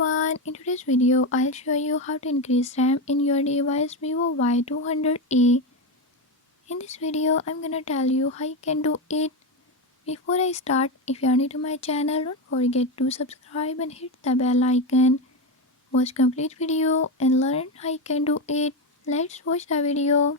everyone, in today's video I'll show you how to increase RAM in your device Vivo Y200e. In this video I'm gonna tell you how you can do it. Before I start, if you are new to my channel, don't forget to subscribe and hit the bell icon. Watch complete video and learn how you can do it. Let's watch the video.